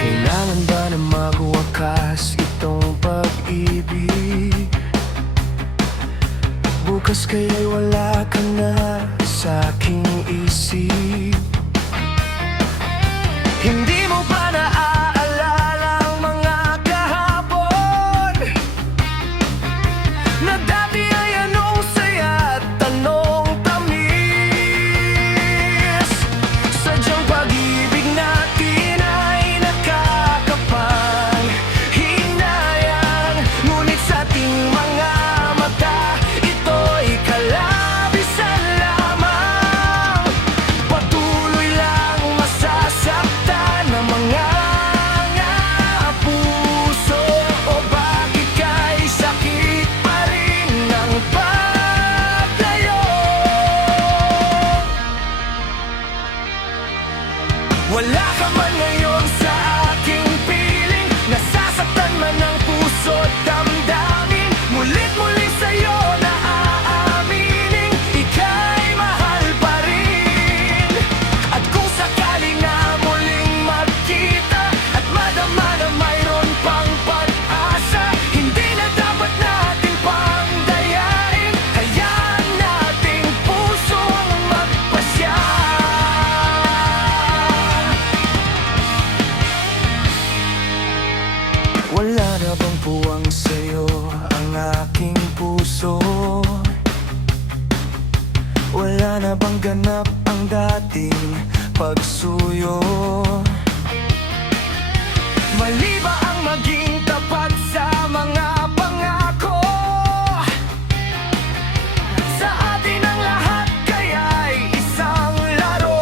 Kailangan ba na magwakas itong pag-ibig? Bukas kaya'y wala ka na sa aking isip. Hindi mo ba naaalala ang mga kahapon na dati ay anong saya at tanong tamis? Sadyang pag-ibig natin ay nakakapanghinayang, ngunit sa ating mga mata ito'y kalabisan lamang. Patuloy lang masasaktan ng mga puso, o bakit ka'y sakit pa rin ng paglayo? Wala ka man ngayon sa aking piling, nasasaktan man ang puso't damdamin. Mulit-muli sa'yo na aaminin, ika'y mahal pa rin. At kung sakali nga muling magkita at madama na mayroon pang pag-asa, hindi na dapat natin pang dayain. Hayaan nating pusong magpasya. Wala na bang puwang sa'yo ang aking puso? Wala na bang ganap ang dating pagsuyo? Mali ba ang maging tapat sa mga pangako? Sa atin ang lahat kaya'y isang laro.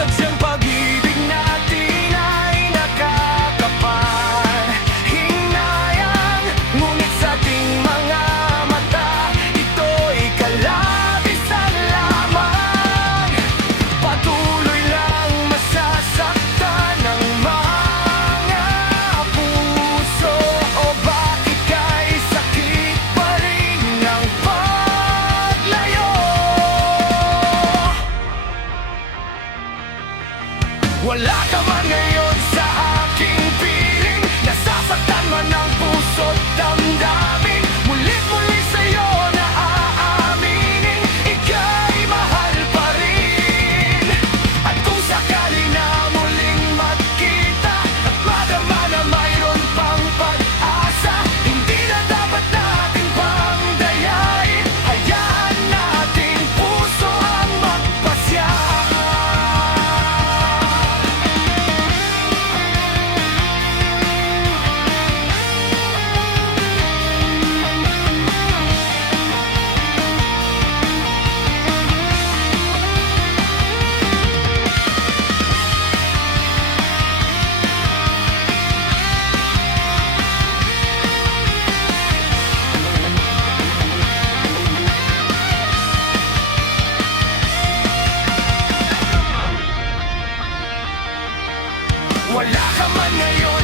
Sadyang pag-ibig natin ay nakakapanghinayang, ngunit sa ating mga mata ito'y kalabisan lamang. Patuloy lang masasaktan ng mga puso, o bakit ka'y sakit pa rin ng paglayo? Wala ka man ngayon sa aking piling, nasasaktan man ang puso't damdamin. Mulit-muli sa'yo na aaminin, ika'y mahal pa rin. At kung sakali na muling magkita at madama na mayroon pang pag-asa, hindi na dapat natin pang dayain. Hayaan natin puso ang magpasya. Wala ka man ngayon